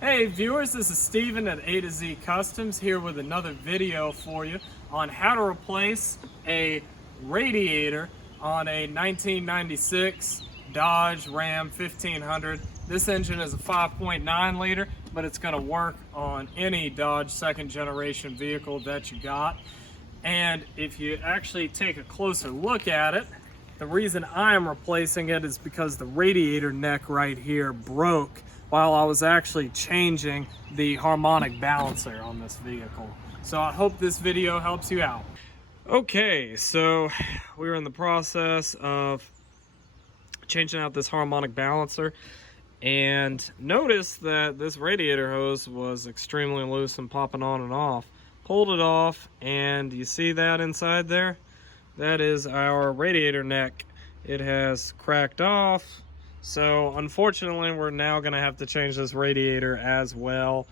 Hey viewers, this is Steven at A to Z Customs here with another video for you on how to replace a radiator on a 1996 Dodge Ram 1500. This engine is a 5.9 liter, but it's going to work on any Dodge second generation vehicle that you got. And if you actually take a closer look at it, the reason I am replacing it is because the radiator neck right here broke while I was actually changing the harmonic balancer on this vehicle. So I hope this video helps you out. Okay, so we're in the process of changing out this harmonic balancer, and notice that this radiator hose was extremely loose and popping on and off. Pulled it off, and you see that inside there? That is our radiator neck. It has cracked off. So unfortunately, we're now going to have to change this radiator as well.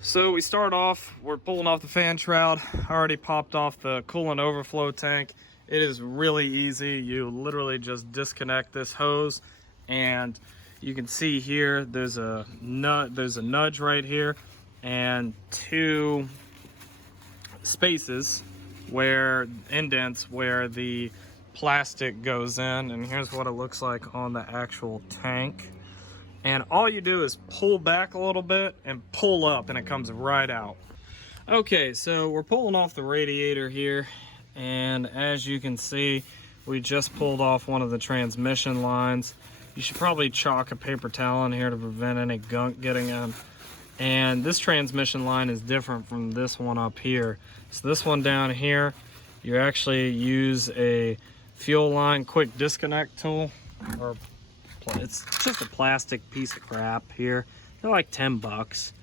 So we start off, we're pulling off the fan shroud. I already popped off the coolant overflow tank. It is really easy. You literally just disconnect this hose, and you can see here there's a nudge right here and two spaces where indents where the plastic goes in, and here's what it looks like on the actual tank. And all you do is pull back a little bit and pull up, and it comes right out. Okay, so we're pulling off the radiator here, and as you can see, we just pulled off one of the transmission lines. You should probably chalk a paper towel in here to prevent any gunk getting in. And this transmission line is different from this one up here. So this one down here, you actually use a fuel line quick disconnect tool, or it's just a plastic piece of crap here. They're like 10 bucks.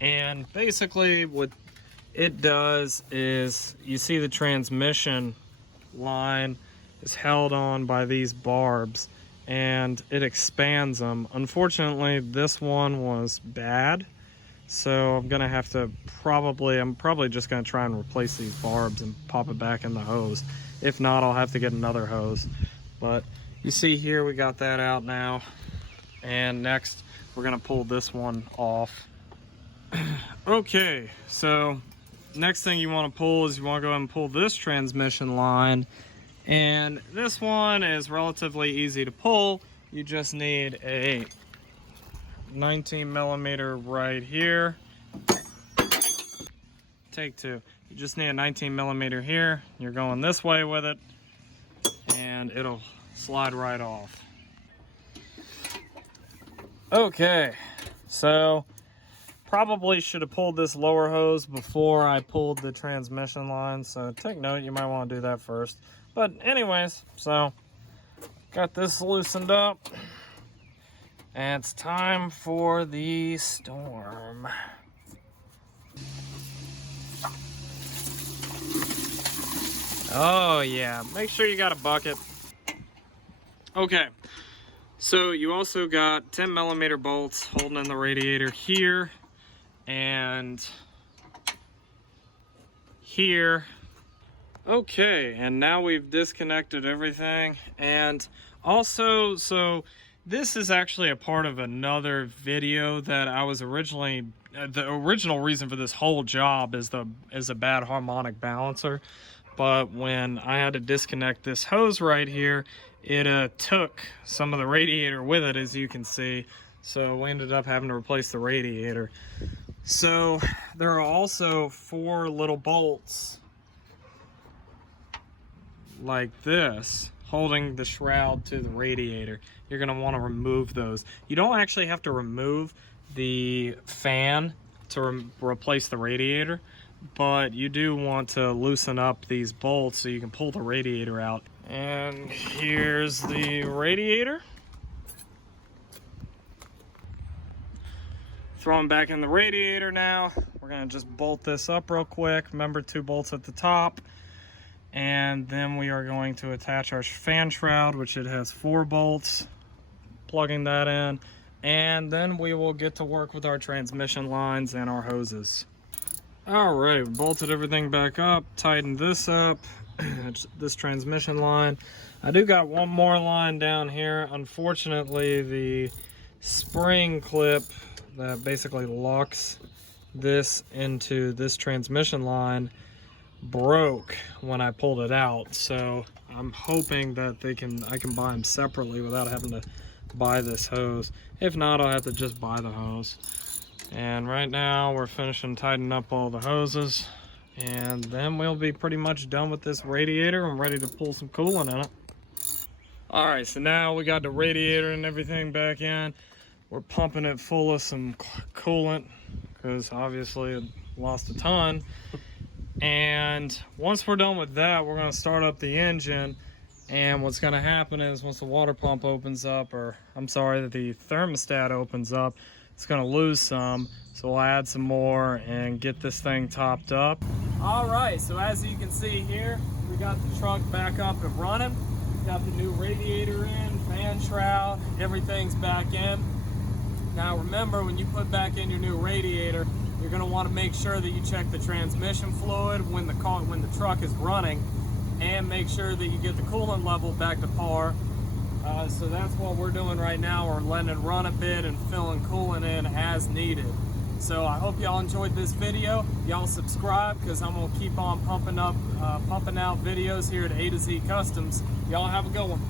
And basically what it does is, you see the transmission line is held on by these barbs, and it expands them. Unfortunately, this one was bad, so I'm gonna have to I'm probably just gonna try and replace these barbs and pop it back in the hose. If not, I'll have to get another hose. But you see here, we got that out now. And next, we're gonna pull this one off. Okay, so next thing you wanna pull is you wanna go ahead and pull this transmission line. And this one is relatively easy to pull. You just need a 19 millimeter right here. Take two. You just need a 19 millimeter here. You're going this way with it, and it'll slide right off. Okay, so probably should have pulled this lower hose before I pulled the transmission line, so take note, you might want to do that first. But anyways, so got this loosened up, and it's time for the storm. Oh yeah, make sure you got a bucket. Okay, so you also got 10 millimeter bolts holding in the radiator here and here. Okay, and now we've disconnected everything. And also, so this is actually a part of another video that I was originally, the original reason for this whole job is a bad harmonic balancer. But when I had to disconnect this hose right here, it took some of the radiator with it, as you can see. So we ended up having to replace the radiator. So there are also 4 little bolts like this holding the shroud to the radiator. You're going to want to remove those. You don't actually have to remove the fan to replace the radiator, but you do want to loosen up these bolts so you can pull the radiator out. And here's the radiator. Throw them back in the radiator now. We're gonna just bolt this up real quick. Remember, 2 bolts at the top. And then we are going to attach our fan shroud, which it has 4 bolts. Plugging that in. And then we will get to work with our transmission lines and our hoses. All right, bolted everything back up, tightened this up, this transmission line. I do got one more line down here. Unfortunately, the spring clip that basically locks this into this transmission line broke when I pulled it out. So I'm hoping that I can buy them separately without having to buy this hose. If not, I'll have to just buy the hose. And right now we're finishing tightening up all the hoses, and then we'll be pretty much done with this radiator and ready to pull some coolant in it. All right, so now we got the radiator and everything back in. We're pumping it full of some coolant because obviously it lost a ton. And once we're done with that, we're going to start up the engine. And what's going to happen is once the water pump opens up, or I'm sorry, the thermostat opens up, it's going to lose some. So we'll add some more and get this thing topped up. All right, so as you can see here, we got the truck back up and running. Got the new radiator in, fan shroud, everything's back in. Now remember, when you put back in your new radiator, you're going to want to make sure that you check the transmission fluid when the truck is running, and make sure that you get the coolant level back to par. So that's what we're doing right now. We're letting it run a bit and filling coolant in as needed. So I hope y'all enjoyed this video. Y'all subscribe, because I'm going to keep on pumping out videos here at A to Z Customs. Y'all have a good one.